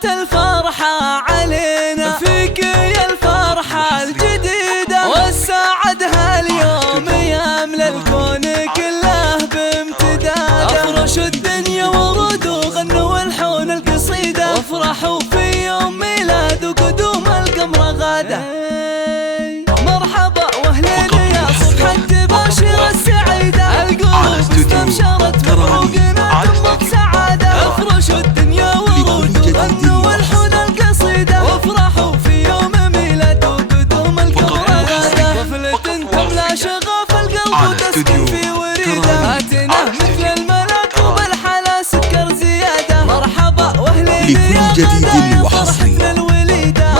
نزلت الفرحة علينا فيك يا الفرحة الجديدة، والسعد هاليوم يملى الكون كله بامتداده. افرشوا الدنيا ورود وغنوا والحون القصيدة، وافرحوا في يوم ميلاد وقدوم القمر غاده. مرحبا واهلين يا صبح تباشر السعيدة، القلوب استبشرت مبروقنا تم بسعادة. افرشوا الدنيا ورود وغنوا والحون القصيدة، وافرحوا في يوم ميلاد وقدوم القمر غاده. طفلة تملى شغف القلب وتسكن في وريده، اتنا مثل الملاك وبالحلا سكر زيادة. مرحبا واهلين يا جديد وحصري،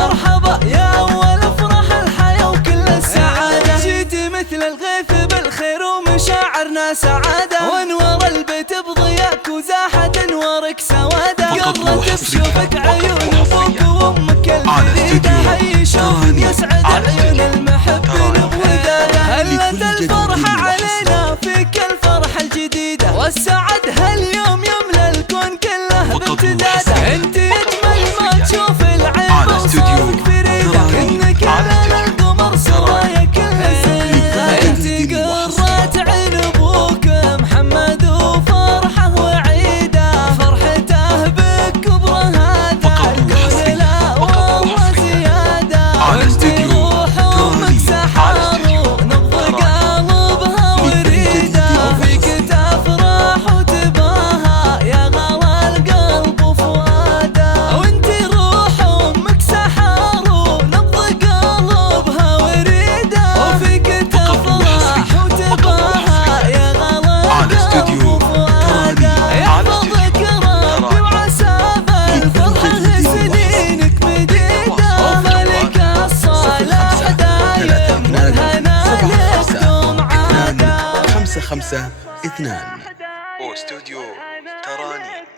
مرحبا يا اول افراح الحياة وكل السعادة. جيتي مثل الغيث بالخير ومشاعرنا سعادة، وانوار البيت بضياك وزاحت انوارك سوادة. قرت بشوفك عيون ابوك وامك الفريدة، حي شوف يسعد عيون المحبين بودادة. هلت الفرحة علينا فيك الفرحة الجديدة، والسعد هاليوم يملى الكون كله بامتداده. انت اجمل ما تشوف العين وصوفك فريدة، انك على القمر سرايا كلها زينة. انت قرات عين ابوك محمد وفرحه وعيده، فرحته بك كبره هذا الكون لا والله زياده. وانت روح امك سحار ونبض قلبها وريده، وفيك تفرح وتباهى يا غلا القلب وفؤاده. وانت روح امك سحار ونبض قلبها وريده، وفيك تفرح وتباهى يا غلا القلب وفؤاده. يحفظك ربي وعسى بالفرحة سنينك مديدة، وفلك الصلاح دايم والهنا لك دوم عادة. 5552 استوديو تراني.